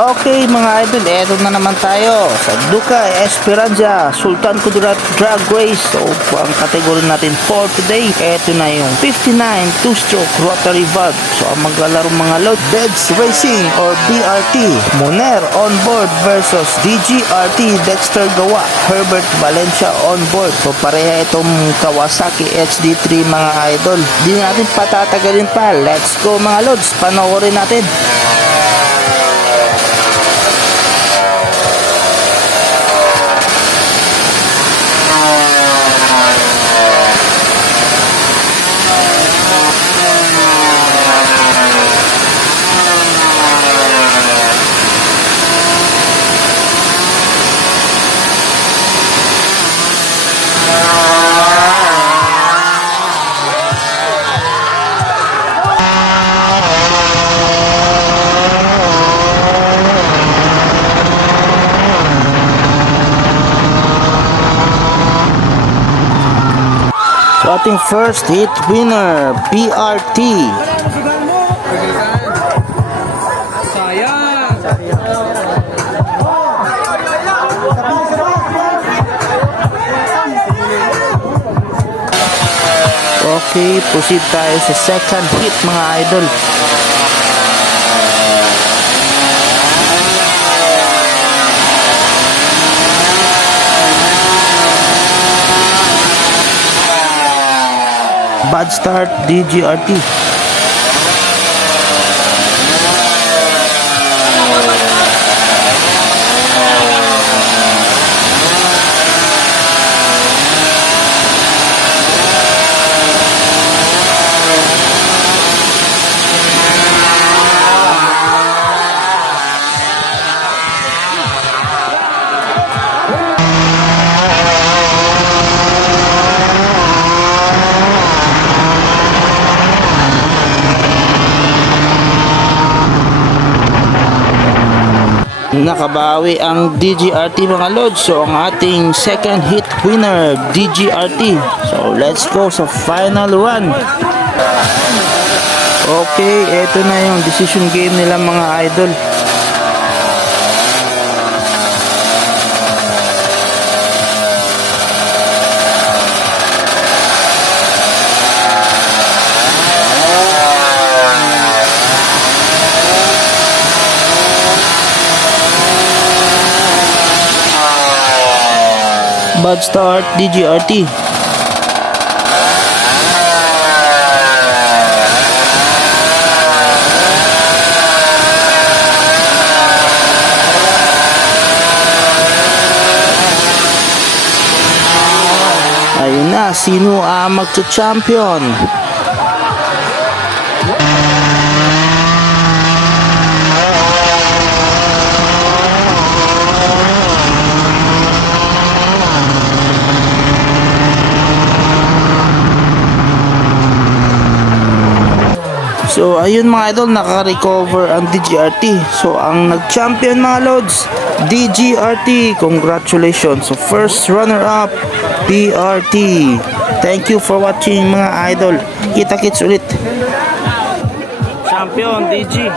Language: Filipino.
Okay mga idol, eto na naman tayo sa Ducati Esperanza Sultan Kudarat Drag Race. So ang category natin for today, eto na yung 59 two-stroke rotary valve. So ang maglalaro mga load, Beds Racing or BRT, Moner on board versus DGRT Dexter Gawa, Herbert Valencia on board. So pareha itong Kawasaki HD3 mga idol. Di natin patatagalin pa, let's go mga loads, panoorin natin. So ating first hit winner, BRT. Okay, proceed tayo sa second hit mga idol. Bad start, DGRT. Nakabawi ang DGRT mga lods. So ang ating second hit winner, DGRT. So let's go sa final one. Okay, eto na yung decision game nila mga idol. Bad start, DGRT. Ayun na, sino ang magcha-champion? So ayun mga idol, naka-recover ang DGRT. So ang nag-champion mga loads, DGRT. Congratulations. So first runner-up, BRT. Thank you for watching mga idol. Kita-kits ulit. Champion DG.